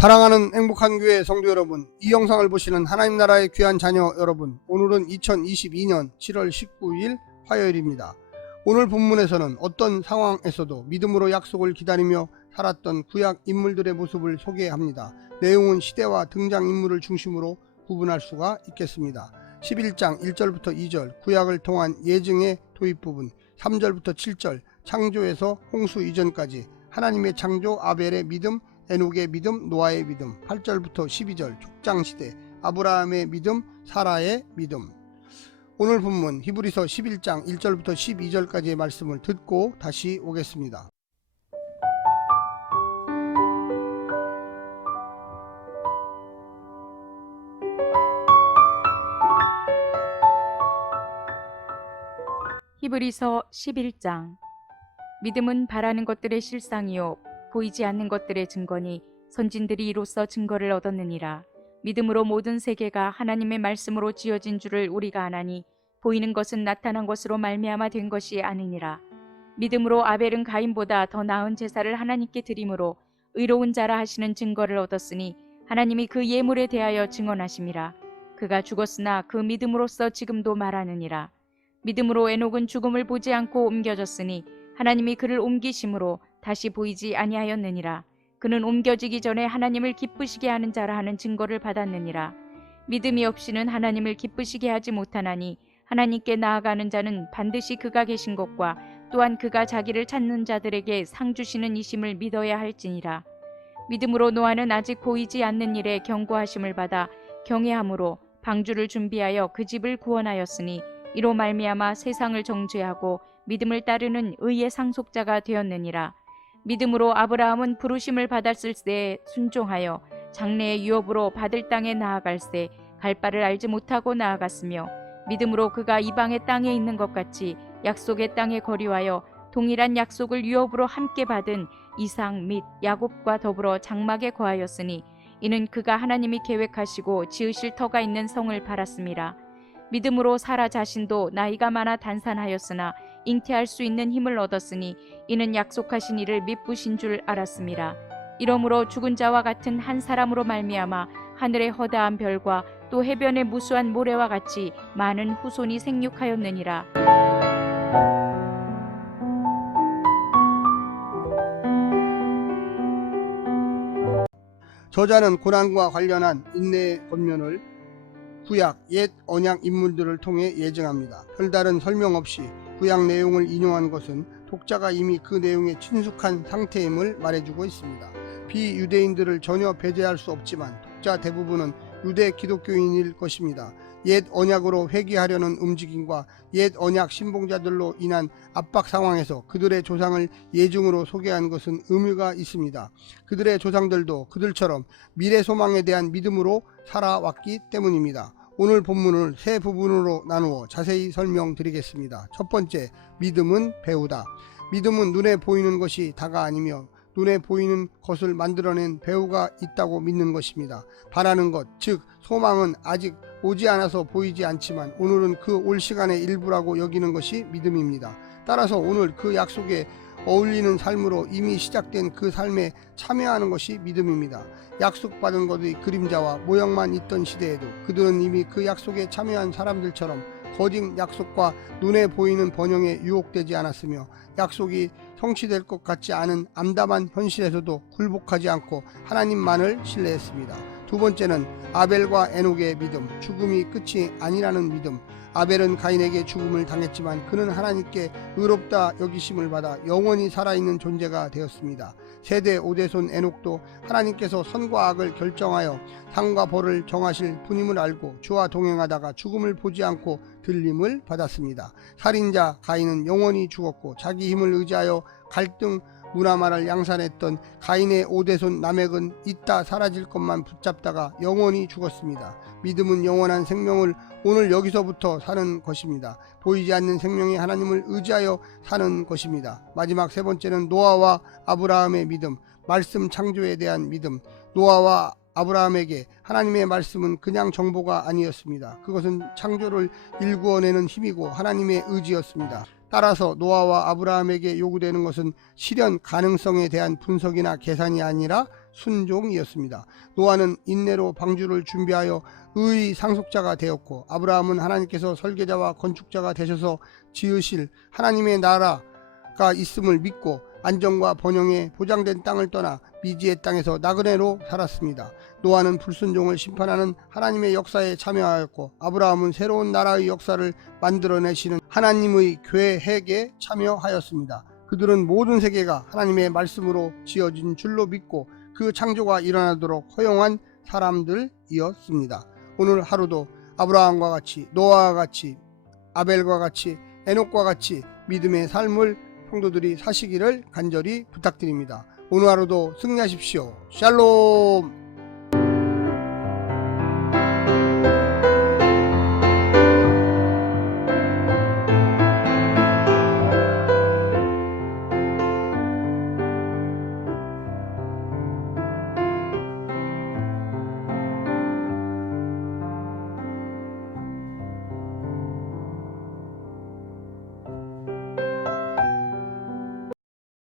사랑하는 행복한 교회 성도 여러분, 이 영상을 보시는 하나님 나라의 귀한 자녀 여러분, 오늘은 2022년 7월 19일 화요일입니다. 오늘 본문에서는 어떤 상황에서도 믿음으로 약속을 기다리며 살았던 구약 인물들의 모습을 소개합니다. 내용은 시대와 등장인물을 중심으로 구분할 수가 있겠습니다. 11장 1절부터 2절 구약을 통한 예증의 도입 부분, 3절부터 7절 창조에서 홍수 이전까지 하나님의 창조, 아벨의 믿음, 에녹의 믿음, 노아의 믿음, 8절부터 12절 족장시대, 아브라함의 믿음, 사라의 믿음. 오늘 본문 히브리서 11장 1절부터 12절까지의 말씀을 듣고 다시 오겠습니다. 히브리서 11장. 믿음은 바라는 것들의 실상이요 보이지 않는 것들의 증거니 선진들이 이로써 증거를 얻었느니라. 믿음으로 모든 세계가 하나님의 말씀으로 지어진 줄을 우리가 아나니 보이는 것은 나타난 것으로 말미암아 된 것이 아니니라. 믿음으로 아벨은 가인보다 더 나은 제사를 하나님께 드림으로 의로운 자라 하시는 증거를 얻었으니 하나님이 그 예물에 대하여 증언하심이라. 그가 죽었으나 그 믿음으로써 지금도 말하느니라. 믿음으로 에녹은 죽음을 보지 않고 옮겨졌으니 하나님이 그를 옮기심으로 다시 보이지 아니하였느니라. 그는 옮겨지기 전에 하나님을 기쁘시게 하는 자라 하는 증거를 받았느니라. 믿음이 없이는 하나님을 기쁘시게 하지 못하나니 하나님께 나아가는 자는 반드시 그가 계신 것과 또한 그가 자기를 찾는 자들에게 상 주시는 이심을 믿어야 할지니라. 믿음으로 노아는 아직 보이지 않는 일에 경고하심을 받아 경외함으로 방주를 준비하여 그 집을 구원하였으니 이로 말미암아 세상을 정죄하고 믿음을 따르는 의의 상속자가 되었느니라. 믿음으로 아브라함은 부르심을 받았을 때에 순종하여 장래의 유업으로 받을 땅에 나아갈새 갈 바를 알지 못하고 나아갔으며 믿음으로 그가 이방의 땅에 있는 것 같이 약속의 땅에 거류하여 동일한 약속을 유업으로 함께 받은 이삭 및 야곱과 더불어 장막에 거하였으니 이는 그가 하나님이 계획하시고 지으실 터가 있는 성을 바랐음이라. 믿음으로 사라 자신도 나이가 많아 단산하였으나 잉태할 수 있는 힘을 얻었으니 이는 약속하신 이를 미쁘신 줄 알았음이라. 이러므로 죽은 자와 같은 한 사람으로 말미암아 하늘의 허다한 별과 또 해변의 무수한 모래와 같이 많은 후손이 생육하였느니라. 저자는 고난과 관련한 인내의 권면을 구약 옛 언약 인물들을 통해 예증합니다. 별다른 설명 없이 구약 내용을 인용한 것은 독자가 이미 그 내용에 친숙한 상태임을 말해주고 있습니다. 비유대인들을 전혀 배제할 수 없지만 독자 대부분은 유대 기독교인일 것입니다. 옛 언약으로 회귀하려는 움직임과 옛 언약 신봉자들로 인한 압박 상황에서 그들의 조상을 예증으로 소개한 것은 의미가 있습니다. 그들의 조상들도 그들처럼 미래 소망에 대한 믿음으로 살아왔기 때문입니다. 오늘 본문을 세 부분으로 나누어 자세히 설명드리겠습니다. 첫 번째, 믿음은 배우다. 믿음은 눈에 보이는 것이 다가 아니며 눈에 보이는 것을 만들어낸 배우가 있다고 믿는 것입니다. 바라는 것, 즉 소망은 아직 오지 않아서 보이지 않지만 오늘은 그 올 시간의 일부라고 여기는 것이 믿음입니다. 따라서 오늘 그 약속에 어울리는 삶으로 이미 시작된 그 삶에 참여하는 것이 믿음입니다. 약속받은 것의 그림자와 모형만 있던 시대에도 그들은 이미 그 약속에 참여한 사람들처럼 거짓 약속과 눈에 보이는 번영에 유혹되지 않았으며 약속이 성취될 것 같지 않은 암담한 현실에서도 굴복하지 않고 하나님만을 신뢰했습니다. 두 번째는 아벨과 에녹의 믿음, 죽음이 끝이 아니라는 믿음. 아벨은 가인에게 죽음을 당했지만 그는 하나님께 의롭다 여기심을 받아 영원히 살아있는 존재가 되었습니다. 세대 5대손 에녹도 하나님께서 선과 악을 결정하여 상과 벌을 정하실 분임을 알고 주와 동행하다가 죽음을 보지 않고 들림을 받았습니다. 살인자 가인은 영원히 죽었고 자기 힘을 의지하여 갈등 문화마를 양산했던 가인의 5대손 라멕은 있다 사라질 것만 붙잡다가 영원히 죽었습니다. 믿음은 영원한 생명을 오늘 여기서부터 사는 것입니다. 보이지 않는 생명의 하나님을 의지하여 사는 것입니다. 마지막 세 번째는 노아와 아브라함의 믿음, 말씀 창조에 대한 믿음. 노아와 아브라함에게 하나님의 말씀은 그냥 정보가 아니었습니다. 그것은 창조를 일구어내는 힘이고 하나님의 의지였습니다. 따라서 노아와 아브라함에게 요구되는 것은 실현 가능성에 대한 분석이나 계산이 아니라 순종이었습니다. 노아는 인내로 방주를 준비하여 의의 상속자가 되었고, 아브라함은 하나님께서 설계자와 건축자가 되셔서 지으실 하나님의 나라가 있음을 믿고 안정과 번영에 보장된 땅을 떠나 미지의 땅에서 나그네로 살았습니다. 노아는 불순종을 심판하는 하나님의 역사에 참여하였고, 아브라함은 새로운 나라의 역사를 만들어내시는 하나님의 계획에 참여하였습니다. 그들은 모든 세계가 하나님의 말씀으로 지어진 줄로 믿고 그 창조가 일어나도록 허용한 사람들이었습니다. 오늘 하루도 아브라함과 같이, 노아와 같이, 아벨과 같이, 에녹과 같이 믿음의 삶을 성도들이 사시기를 간절히 부탁드립니다. 오늘 하루도 승리하십시오. 샬롬.